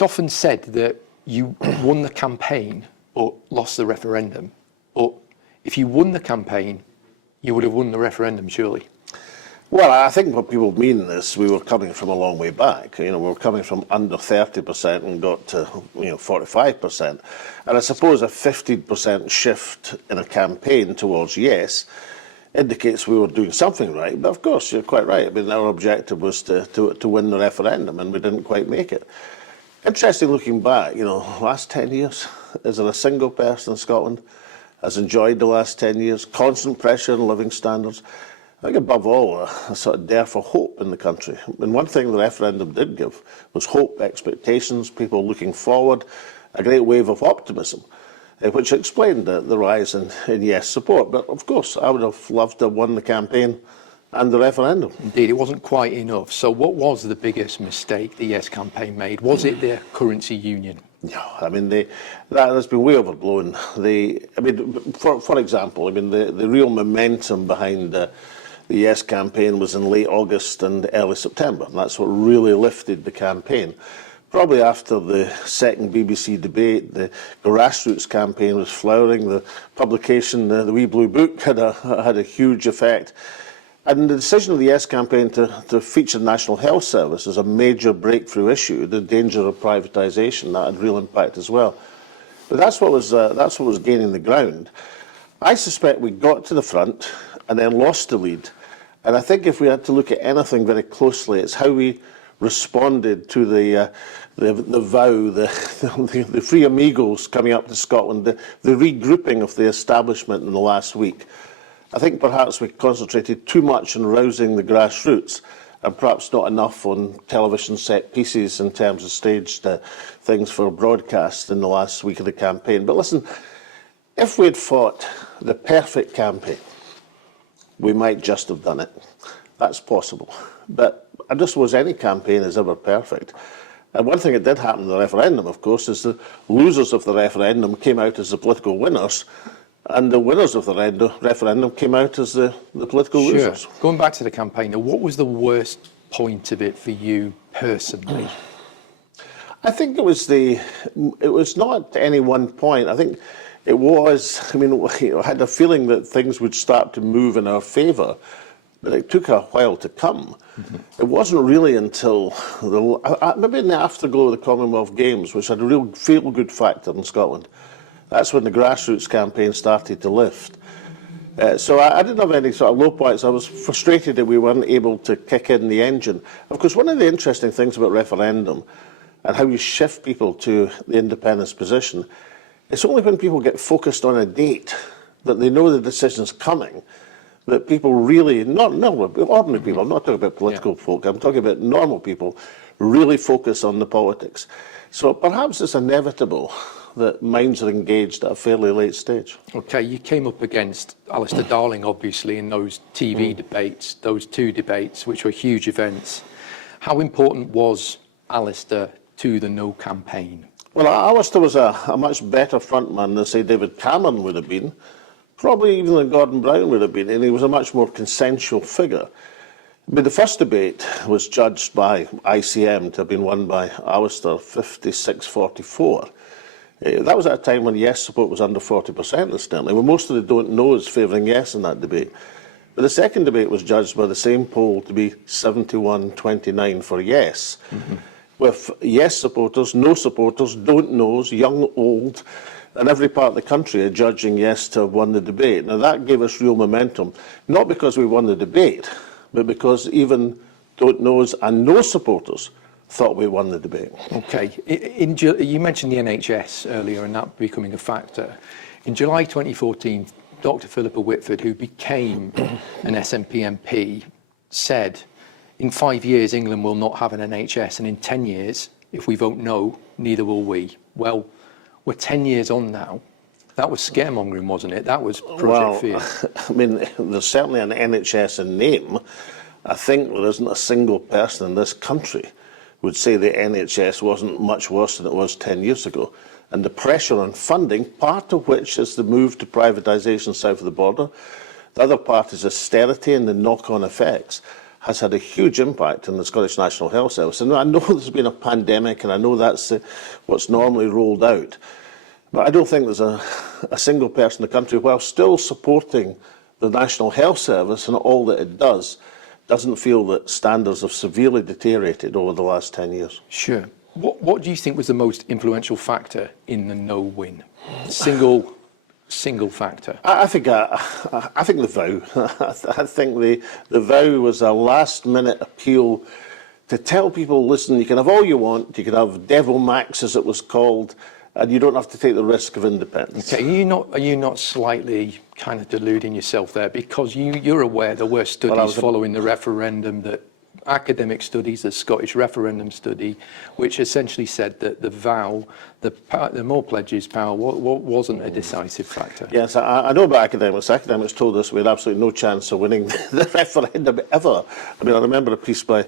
It's often said that you won the campaign but lost the referendum. But if you won the campaign, you would have won the referendum, surely. Well, I think what people mean is we were coming from a long way back. We were coming from under 30% and got to 45%. And I suppose a 15% shift in a campaign towards yes indicates we were doing something right. But of course, you're quite right. I mean, our objective was to win the referendum, and we didn't quite make it. Interesting looking back, last 10 years, is there a single person in Scotland has enjoyed the last 10 years? Constant pressure on living standards. I think above all, a sort of dearth of hope in the country. And one thing the referendum did give was hope, expectations, people looking forward, a great wave of optimism, which explained the rise in yes support. But of course, I would have loved to have won the campaign and the referendum. Indeed, it wasn't quite enough. So what was the biggest mistake the yes campaign made? Was it the currency union? No, I mean, that has been way overblown. For example, the real momentum behind the yes campaign was in late August and early September. And that's what really lifted the campaign. Probably after the second BBC debate, the grassroots campaign was flowering. The publication, the Wee Blue Book, had a huge effect. And the decision of the yes campaign to feature the National Health Service as a major breakthrough issue, the danger of privatisation, that had real impact as well. But that's what was gaining the ground. I suspect we got to the front and then lost the lead. And I think if we had to look at anything very closely, it's how we responded to the vow, the Free Amigos coming up to Scotland, the regrouping of the establishment in the last week. I think perhaps we concentrated too much on rousing the grassroots and perhaps not enough on television set pieces in terms of staged things for broadcast in the last week of the campaign. But listen, if we'd fought the perfect campaign, we might just have done it. That's possible. But I just suppose any campaign is ever perfect. And one thing that did happen in the referendum, of course, is the losers of the referendum came out as the political winners, and the winners of the referendum came out as the political losers. Going back to the campaign, what was the worst point of it for you personally? I think it was not any one point. I think it was, I had a feeling that things would start to move in our favour, but it took a while to come. Mm-hmm. It wasn't really until maybe in the afterglow of the Commonwealth Games, which had a real feel-good factor in Scotland. That's when the grassroots campaign started to lift. So I didn't have any sort of low points. I was frustrated that we weren't able to kick in the engine. Of course, one of the interesting things about referendum and how you shift people to the independence position, it's only when people get focused on a date that they know the decision's coming that people really, not ordinary people, I'm not talking about political folk, I'm talking about normal people, really focus on the politics. So perhaps it's inevitable that minds are engaged at a fairly late stage. Okay, you came up against Alistair Darling, obviously, in those TV debates, those two debates, which were huge events. How important was Alistair to the No campaign? Well, Alistair was a much better frontman than, say, David Cameron would have been, probably even than Gordon Brown would have been, and he was a much more consensual figure. But the first debate was judged by ICM to have been won by Alistair 56-44. That was at a time when yes support was under 40%, incidentally, when most of the don't knows favouring yes in that debate. But the second debate was judged by the same poll to be 71-29 for yes, with yes supporters, no supporters, don't knows, young, old, and every part of the country are judging yes to have won the debate. Now that gave us real momentum, not because we won the debate, but because even don't knows and no supporters thought we won the debate. Okay, you mentioned the NHS earlier and that becoming a factor. In July 2014, Dr. Philippa Whitford, who became an SNP MP, said, in 5 years England will not have an NHS, and in 10 years, if we vote no, neither will we. Well, we're 10 years on now. That was scaremongering, wasn't it? That was Project Fear. I mean, there's certainly an NHS in name. I think there isn't a single person in this country would say the NHS wasn't much worse than it was 10 years ago. And the pressure on funding, part of which is the move to privatisation south of the border, the other part is austerity and the knock-on effects, has had a huge impact on the Scottish National Health Service. And I know there's been a pandemic, and I know that's what's normally rolled out. But I don't think there's a single person in the country, while still supporting the National Health Service and all that it doesn't feel that standards have severely deteriorated over the last 10 years. Sure. What do you think was the most influential factor in the no win? Single factor. I think the vow. I think the vow was a last-minute appeal to tell people, listen, you can have all you want, you can have Devil Max, as it was called, and you don't have to take the risk of independence. Okay, are you not slightly kind of deluding yourself there? Because you're aware there were studies following the referendum, that academic studies, the Scottish referendum study, which essentially said that the vow, the more pledges power, wasn't a decisive factor. Yes, I know about academics. Academics told us we had absolutely no chance of winning the referendum ever. I mean, I remember a piece by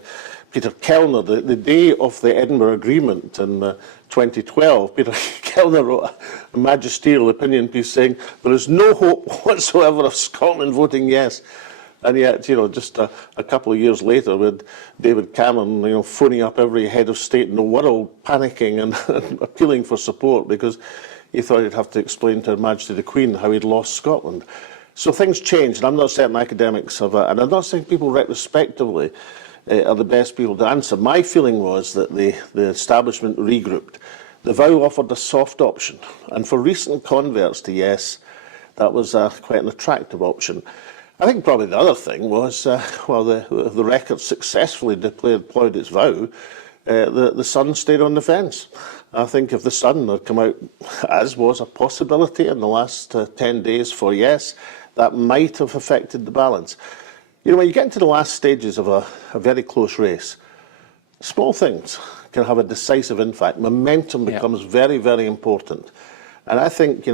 Peter Kellner, the day of the Edinburgh Agreement in 2012. Peter Kellner wrote a magisterial opinion piece saying there is no hope whatsoever of Scotland voting yes. And yet, just a couple of years later, with David Cameron, phoning up every head of state in the world, panicking and appealing for support because he thought he'd have to explain to Her Majesty the Queen how he'd lost Scotland. So things changed, and I'm not saying academics have, and I'm not saying people retrospectively are the best people to answer. My feeling was that the establishment regrouped. The vow offered a soft option, and for recent converts to yes, that was quite an attractive option. I think probably the other thing was, while the record successfully deployed its vow, the Sun stayed on the fence. I think if the Sun had come out, as was a possibility in the last 10 days for yes, that might have affected the balance. When you get into the last stages of a very close race, small things can have a decisive impact. Momentum becomes very, very important. And I think,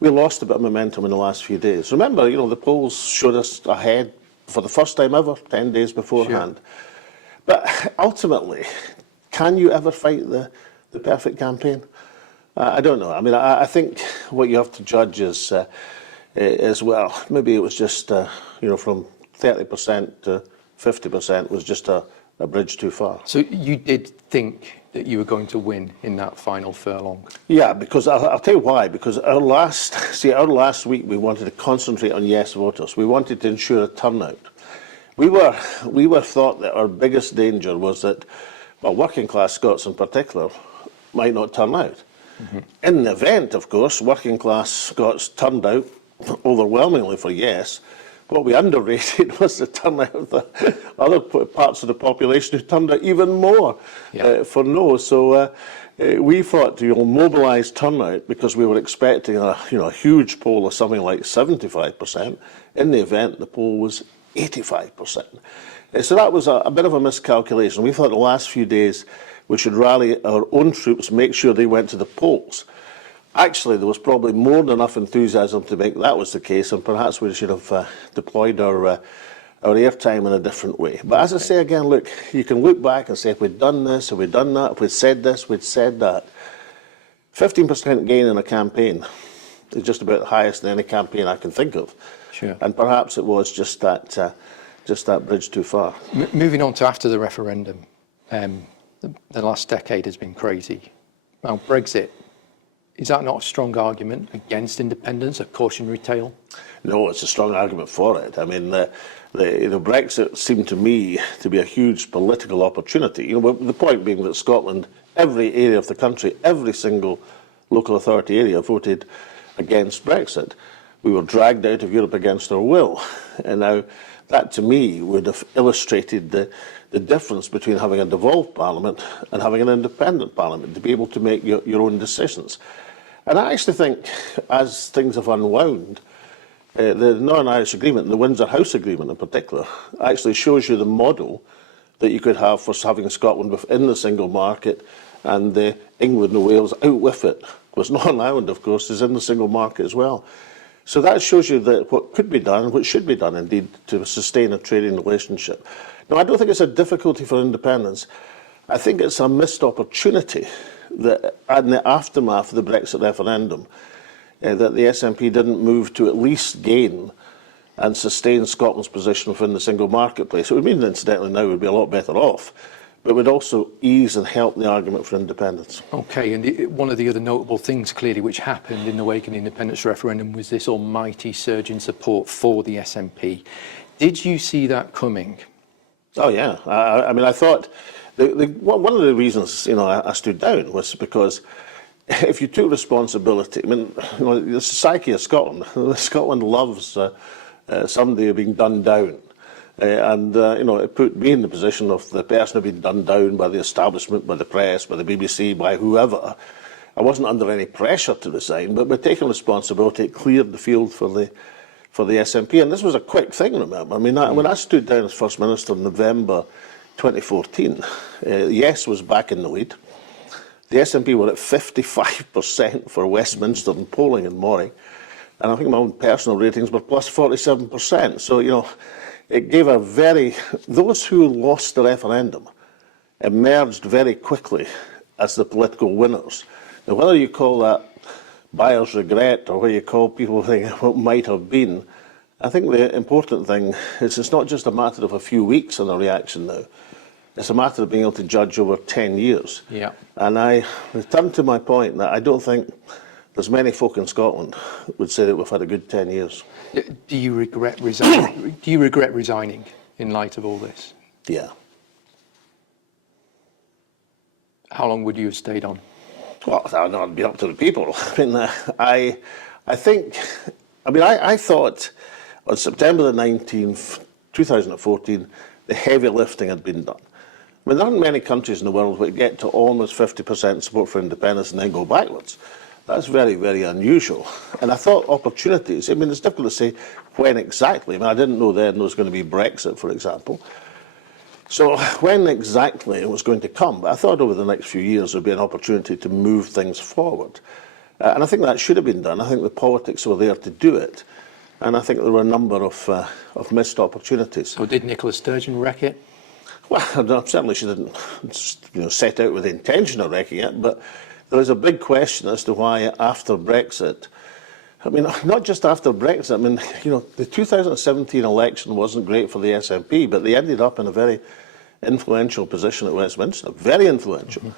we lost a bit of momentum in the last few days. Remember, the polls showed us ahead for the first time ever, 10 days beforehand. Sure. But ultimately, can you ever fight the perfect campaign? I don't know. I mean, I think what you have to judge is well, maybe it was just, from 30% to 50% was just a bridge too far. So you did think that you were going to win in that final furlong? Yeah, because I'll tell you why. Because our last week we wanted to concentrate on yes voters. We wanted to ensure a turnout. We were thought that our biggest danger was that, working class Scots in particular might not turn out. Mm-hmm. In the event, of course, working class Scots turned out overwhelmingly for yes. What we underrated was the turnout of the other parts of the population who turned out even more for no. So we thought to mobilise turnout because we were expecting a huge poll of something like 75%. In the event, the poll was 85%. So that was a bit of a miscalculation. We thought the last few days we should rally our own troops, make sure they went to the polls. Actually, there was probably more than enough enthusiasm to make that was the case, and perhaps we should have deployed our airtime in a different way. But as I say again, look, you can look back and say, if we'd done this, if we'd done that, if we'd said this, we'd said that. 15% gain in a campaign is just about the highest in any campaign I can think of. Sure. And perhaps it was just that bridge too far. Moving on to after the referendum, the last decade has been crazy. Now, Brexit. Is that not a strong argument against independence, a cautionary tale? No, it's a strong argument for it. I mean, the Brexit seemed to me to be a huge political opportunity. The point being that Scotland, every area of the country, every single local authority area voted against Brexit. We were dragged out of Europe against our will. And now that, to me, would have illustrated the difference between having a devolved parliament and having an independent parliament, to be able to make your own decisions. And I actually think, as things have unwound, the Northern Irish Agreement, and the Windsor House Agreement in particular, actually shows you the model that you could have for having Scotland within the single market and England and Wales out with it. Because Northern Ireland, of course, is in the single market as well. So that shows you that what could be done, and what should be done indeed, to sustain a trading relationship. Now, I don't think it's a difficulty for independence. I think it's a missed opportunity that in the aftermath of the Brexit referendum, that the SNP didn't move to at least gain and sustain Scotland's position within the single marketplace. It would mean, incidentally, now we'd be a lot better off, but would also ease and help the argument for independence. Okay, and one of the other notable things, clearly, which happened in the wake of the independence referendum was this almighty surge in support for the SNP. Did you see that coming? Oh, yeah. I mean, I thought one of the reasons, I stood down was because if you took responsibility, I mean, the psyche of Scotland, Scotland loves somebody being done down. It put me in the position of the person who'd been done down by the establishment, by the press, by the BBC, by whoever. I wasn't under any pressure to resign, but by taking responsibility, it cleared the field for the SNP. And this was a quick thing, remember. I mean, when I stood down as First Minister in November 2014, Yes was back in the lead. The SNP were at 55% for Westminster in polling in Moray. And I think my own personal ratings were plus 47%. So, it gave those who lost the referendum emerged very quickly as the political winners. Now, whether you call that buyer's regret or whether you call people thinking what might have been, I think the important thing is it's not just a matter of a few weeks in a reaction now. It's a matter of being able to judge over 10 years. Yeah. And I return to my point that I don't think there's many folk in Scotland would say that we've had a good 10 years. Do you regret resigning? Do you regret resigning in light of all this? Yeah. How long would you have stayed on? Well, that would be up to the people. I mean, I thought on September the 19th, 2014, the heavy lifting had been done. I mean, there aren't many countries in the world that get to almost 50% support for independence and then go backwards. That's very, very unusual. And I thought opportunities, I mean, it's difficult to say when exactly. I mean, I didn't know then there was going to be Brexit, for example. So when exactly it was going to come, but I thought over the next few years there'd be an opportunity to move things forward. And I think that should have been done. I think the politics were there to do it. And I think there were a number of missed opportunities. So did Nicola Sturgeon wreck it? Well, certainly she didn't set out with the intention of wrecking it, but there is a big question as to why after Brexit, I mean, not just after Brexit, I mean, the 2017 election wasn't great for the SNP, but they ended up in a very influential position at Westminster, very influential.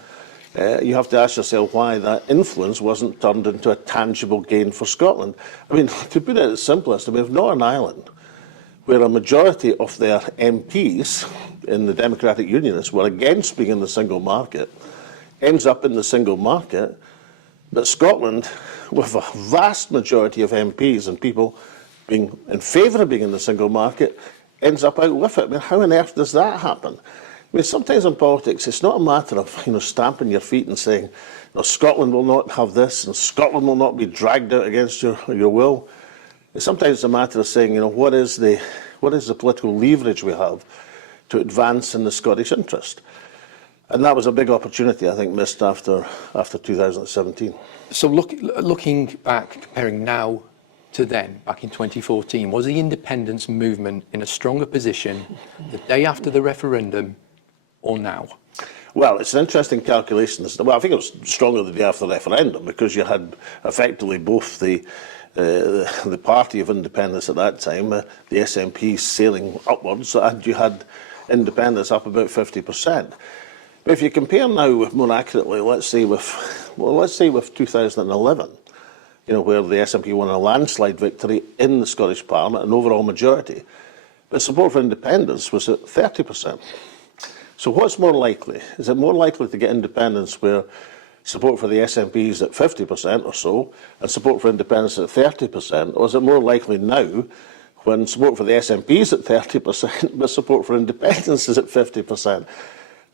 You have to ask yourself why that influence wasn't turned into a tangible gain for Scotland. I mean, to put it at its simplest, I mean, if Northern Ireland, where a majority of their MPs in the Democratic Unionists were against being in the single market, ends up in the single market, but Scotland, with a vast majority of MPs and people being in favour of being in the single market, ends up out with it. I mean, how on earth does that happen? I mean, sometimes in politics, it's not a matter of stamping your feet and saying, Scotland will not have this and Scotland will not be dragged out against your will. Sometimes it's a matter of saying, what is the political leverage we have to advance in the Scottish interest? And that was a big opportunity, I think, missed after 2017. So looking back, comparing now to then, back in 2014, was the independence movement in a stronger position the day after the referendum or now? Well, it's an interesting calculation. Well, I think it was stronger the day after the referendum because you had effectively both the party of independence at that time, the SNP sailing upwards, and you had independence up about 50%. But if you compare now, more accurately, let's say with 2011, where the SNP won a landslide victory in the Scottish Parliament, an overall majority, but support for independence was at 30%. So what's more likely? Is it more likely to get independence where support for the SNP is at 50% or so, and support for independence at 30%, or is it more likely now when support for the SNP is at 30%, but support for independence is at 50%?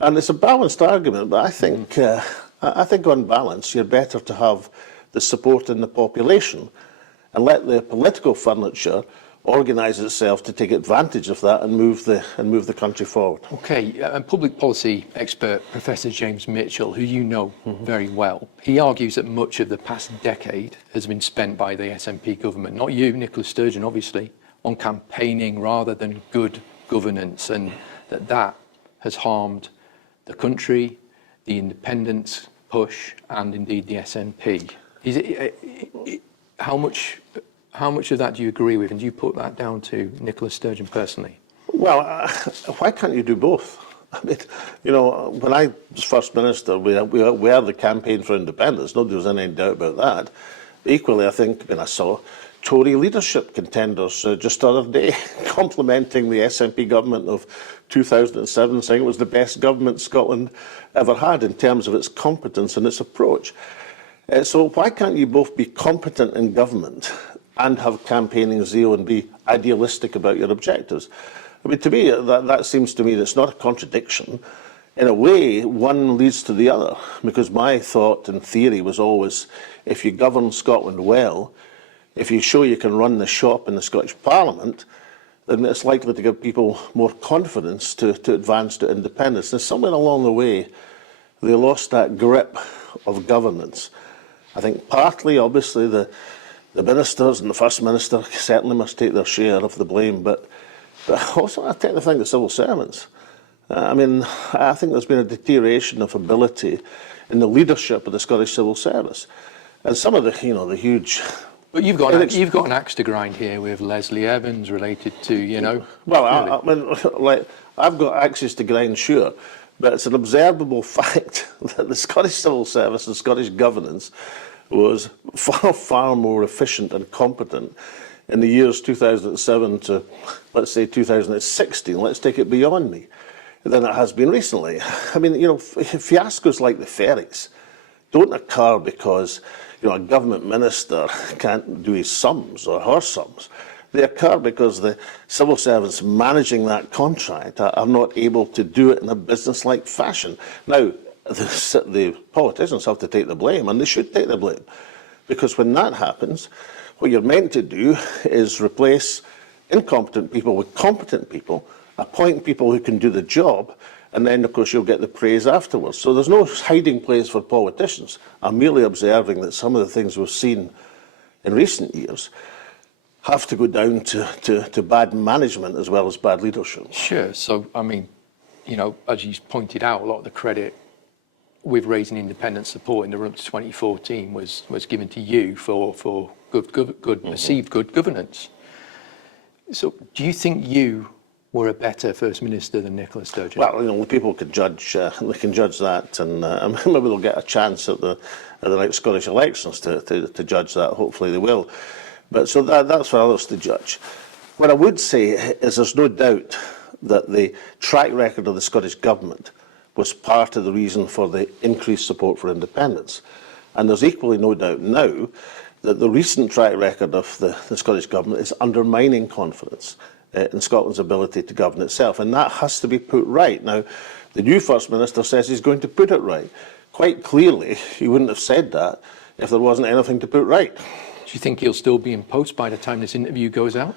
And it's a balanced argument, but I think on balance, you're better to have the support in the population and let the political furniture organise itself to take advantage of that and move the country forward. Okay, and public policy expert Professor James Mitchell, who you know very well, he argues that much of the past decade has been spent by the SNP government, not you, Nicola Sturgeon, obviously, on campaigning rather than good governance, and that has harmed the country, the independence push, and indeed the SNP. How much how much of that do you agree with, and do you put that down to Nicola Sturgeon personally? Well, why can't you do both? I mean, you know, when I was First Minister, we had the campaign for independence. Nobody was in any doubt about that. Equally, I think, when I saw Tory leadership contenders just the other day complimenting the SNP government of 2007, saying it was the best government Scotland ever had in terms of its competence and its approach. So why can't you both be competent in government and have campaigning zeal and be idealistic about your objectives? I mean, to me, that seems to me that it's not a contradiction. In a way, one leads to the other, because my thought and theory was always, if you govern Scotland well, if you show you can run the shop in the Scottish Parliament, then it's likely to give people more confidence to advance to independence. And somewhere along the way, they lost that grip of governance. I think partly, obviously, the ministers and the First Minister certainly must take their share of the blame, but also I tend to think the civil servants. I mean, I think there's been a deterioration of ability in the leadership of the Scottish civil service. And some of the, you know, the huge... But you've got an axe to grind here with Leslie Evans related to, you know... Well, really. I mean, like, I've got axes to grind, sure, but it's an observable fact that the Scottish civil service and Scottish governance was far, far more efficient and competent in the years 2007 to, let's say, 2016, let's take it beyond me, than it has been recently. I mean, you know, fiascos like the ferries don't occur because, you know, a government minister can't do his sums or her sums. They occur because the civil servants managing that contract are not able to do it in a business-like fashion. Now, the politicians have to take the blame, and they should take the blame, because when that happens, what you're meant to do is replace incompetent people with competent people, appoint people who can do the job, and then, of course, you'll get the praise afterwards. So there's no hiding place for politicians. I'm merely observing that some of the things we've seen in recent years have to go down to bad management as well as bad leadership. Sure. So, I mean, you know, as you pointed out, a lot of the credit with raising independent support in the run to 2014 was given to you for good perceived good governance. So, do you think you were a better First Minister than Nicola Sturgeon? Well, you know, people can judge. They can judge that, and maybe they'll get a chance at the next Scottish elections to judge that. Hopefully, they will. But so that's for others to judge. What I would say is, there's no doubt that the track record of the Scottish government was part of the reason for the increased support for independence, and there's equally no doubt now that the recent track record of the Scottish government is undermining confidence in Scotland's ability to govern itself, and that has to be put right. Now, the new First Minister says he's going to put it right. Quite clearly, he wouldn't have said that if there wasn't anything to put right. Do you think he'll still be in post by the time this interview goes out?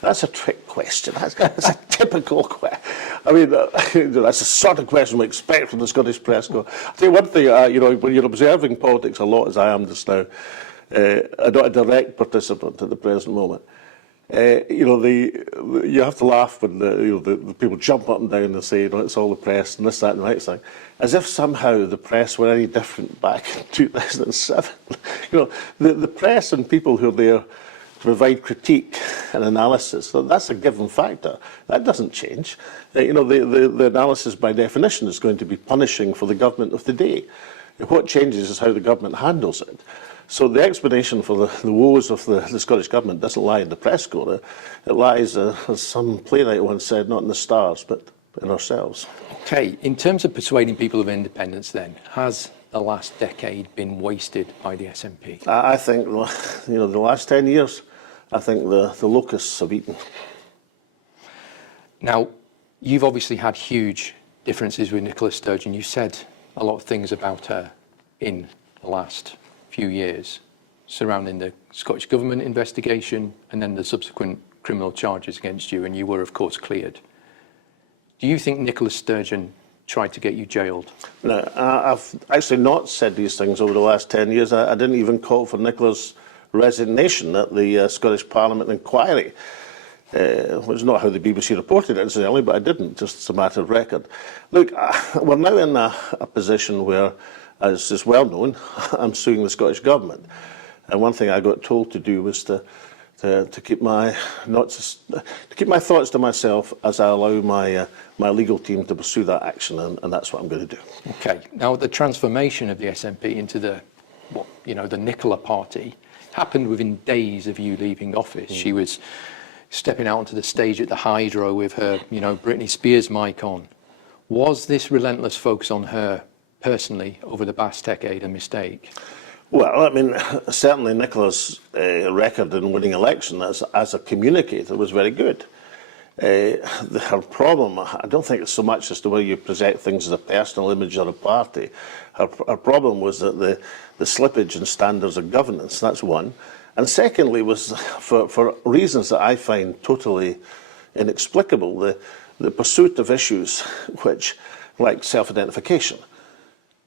That's a trick question. That's a typical question. I mean, that's the sort of question we expect from the Scottish press. I'll tell you one thing, you know, when you're observing politics a lot, as I am just now, I'm not a direct participant at the present moment. You know, you have to laugh when the people jump up and down and say, you know, it's all the press and this, that, and the right thing, as if somehow the press were any different back in 2007. You know, the press and people who are there to provide critique and analysis, that's a given factor. That doesn't change. You know, the analysis by definition is going to be punishing for the government of the day. What changes is how the government handles it. So the explanation for the woes of the Scottish government doesn't lie in the press corps. It lies, as some playwright once said, not in the stars, but in ourselves. Okay, in terms of persuading people of independence then, has the last decade been wasted by the SNP? I think, you know, the last 10 years, I think the locusts have eaten. Now, you've obviously had huge differences with Nicola Sturgeon. You said a lot of things about her in the last few years surrounding the Scottish Government investigation and then the subsequent criminal charges against you, and you were, of course, cleared. Do you think Nicola Sturgeon tried to get you jailed? No, I've actually not said these things over the last 10 years. I didn't even call for Nicola's resignation at the Scottish Parliament inquiry, which is not how the BBC reported it, incidentally, but I didn't, just as a matter of record. Look, we're now in a position where, as is well known, I'm suing the Scottish Government. And one thing I got told to do was to keep my keep my thoughts to myself as I allow my legal team to pursue that action, and that's what I'm going to do. Okay. Now, the transformation of the SNP into the Nicola party happened within days of you leaving office. She was stepping out onto the stage at the Hydro with her, Britney Spears mic on. Was this relentless focus on her personally over the past decade a mistake? Well, I mean, certainly Nicola's record in winning elections as a communicator was very good. Her problem, I don't think it's so much as to whether you present things as a personal image or a party. Her problem was that the slippage in standards of governance, that's one. And secondly was, for reasons that I find totally inexplicable, the pursuit of issues which, like self-identification,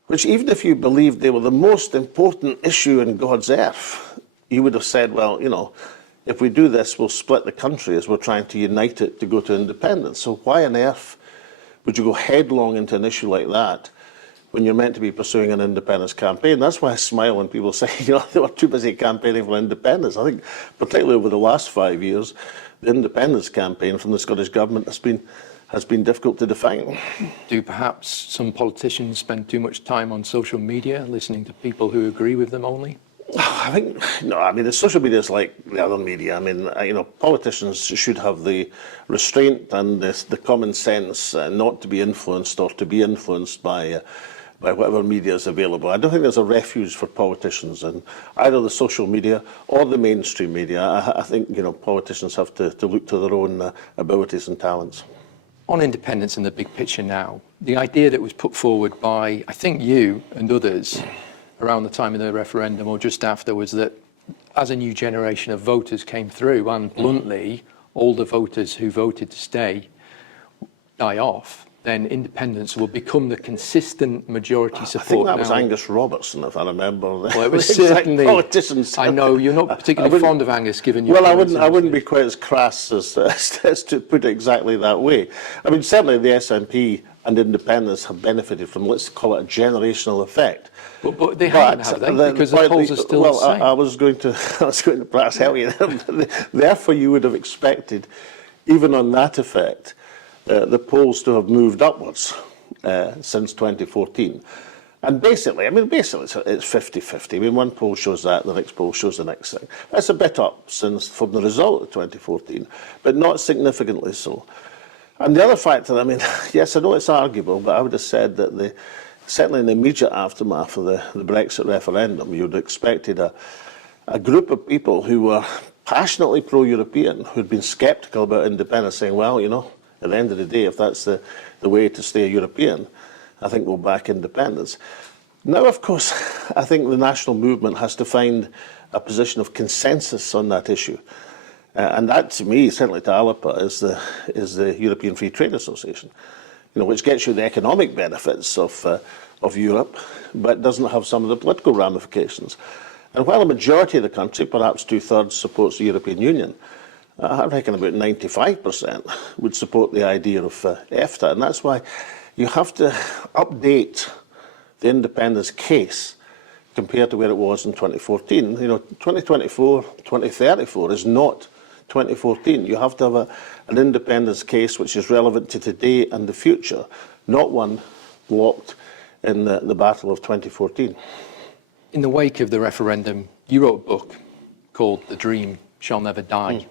which even if you believed they were the most important issue in God's earth, you would have said, well, if we do this, we'll split the country as we're trying to unite it to go to independence. So why on earth would you go headlong into an issue like that when you're meant to be pursuing an independence campaign? That's why I smile when people say, they were too busy campaigning for independence. I think, particularly over the last 5 years, the independence campaign from the Scottish Government has been difficult to define. Do perhaps some politicians spend too much time on social media, listening to people who agree with them only? I think, no, I mean, the social media is like the other media. I mean, politicians should have the restraint and the common sense not to be influenced or to be influenced by whatever media is available. I don't think there's a refuge for politicians in either the social media or the mainstream media. I think, politicians have to look to their own abilities and talents. On independence in the big picture now, the idea that was put forward by, I think, you and others around the time of the referendum or just after was that as a new generation of voters came through and bluntly all the voters who voted to stay die off, then independence will become the consistent majority support. I think that was Angus Robertson, if I remember. Well, it was certainly politicians. I know you're not particularly fond of Angus, given your. Well, I wouldn't be quite as crass as to put it exactly that way. I mean, certainly the SNP and independence have benefited from, let's call it, a generational effect. But they haven't, have they? Because the polls are still the same. I was going to perhaps help you. Therefore, you would have expected, even on that effect, the polls to have moved upwards since 2014. And basically, it's 50-50. I mean, one poll shows that, the next poll shows the next thing. That's a bit up from the result of 2014, but not significantly so. And the other factor, yes, I know it's arguable, but I would have said that certainly in the immediate aftermath of the Brexit referendum, you would have expected a group of people who were passionately pro-European, who'd been sceptical about independence, saying, well, at the end of the day, if that's the way to stay European, I think we'll back independence. Now, of course, I think the national movement has to find a position of consensus on that issue. And that, to me, certainly to ALPA, is the European Free Trade Association, which gets you the economic benefits of Europe, but doesn't have some of the political ramifications. And while a majority of the country, perhaps 2/3, supports the European Union, I reckon about 95% would support the idea of EFTA, and that's why you have to update the independence case compared to where it was in 2014. 2024, 2034 is not 2014. You have to have an independence case which is relevant to today and the future, not one locked in the battle of 2014. In the wake of the referendum, you wrote a book called The Dream Shall Never Die.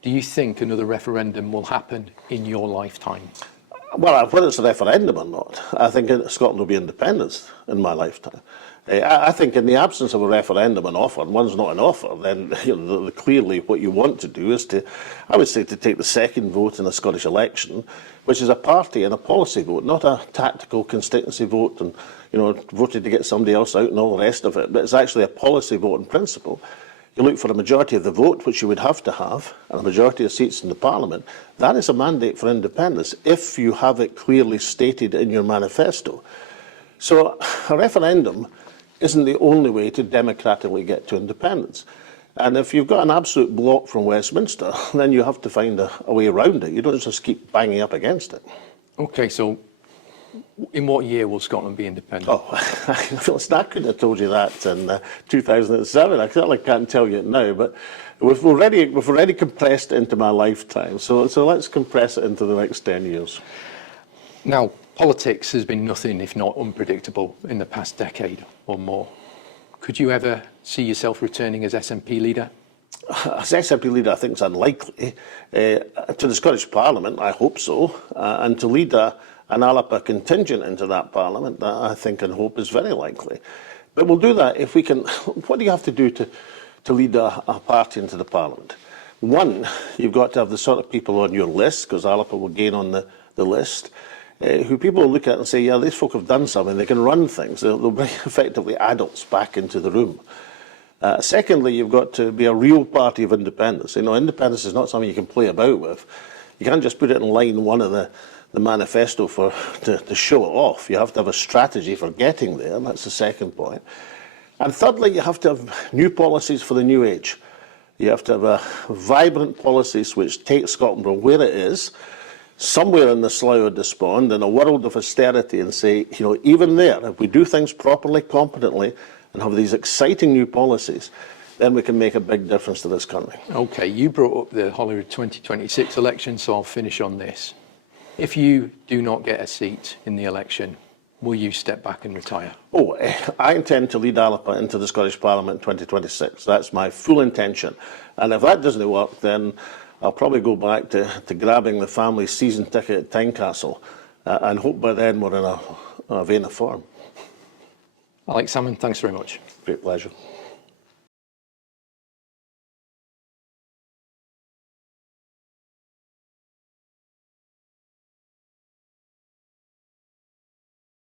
Do you think another referendum will happen in your lifetime? Well, whether it's a referendum or not, I think Scotland will be independent in my lifetime. I think in the absence of a referendum an offer, and one's not an offer, then clearly what you want to do is to take the second vote in a Scottish election, which is a party and a policy vote, not a tactical constituency vote and voted to get somebody else out and all the rest of it, but it's actually a policy vote in principle. You look for a majority of the vote, which you would have to have, and a majority of seats in the Parliament. That is a mandate for independence, if you have it clearly stated in your manifesto. So a referendum isn't the only way to democratically get to independence. And if you've got an absolute block from Westminster, then you have to find a way around it. You don't just keep banging up against it. Okay, so In what year will Scotland be independent? Oh, I couldn't have told you that in 2007. I certainly can't tell you it now, but we've already compressed it into my lifetime. So let's compress it into the next 10 years. Now, politics has been nothing if not unpredictable in the past decade or more. Could you ever see yourself returning as SNP leader? As SNP leader, I think it's unlikely. To the Scottish Parliament, I hope so. And to lead an Alapa contingent into that Parliament, I think and hope is very likely. But we'll do that if we can. What do you have to do to lead a party into the Parliament? One, you've got to have the sort of people on your list, because Alapa will gain on the list, who people will look at and say, yeah, these folk have done something, they can run things, they'll bring effectively adults back into the room. Secondly, you've got to be a real party of independence. You know, independence is not something you can play about with. You can't just put it in line one of the manifesto to show it off. You have to have a strategy for getting there, and that's the second point. And thirdly, you have to have new policies for the new age. You have to have a vibrant policies which take Scotland from where it is, somewhere in the Slough of Despond, in a world of austerity, and say, you know, even there, if we do things properly, competently, and have these exciting new policies, then we can make a big difference to this country. Okay, you brought up the Holyrood 2026 election, so I'll finish on this. If you do not get a seat in the election, will you step back and retire? Oh, I intend to lead Alapa into the Scottish Parliament in 2026. That's my full intention. And if that doesn't work, then I'll probably go back to grabbing the family season ticket at Tynecastle and hope by then we're in a vein of form. Alex Salmond, thanks very much. Great pleasure.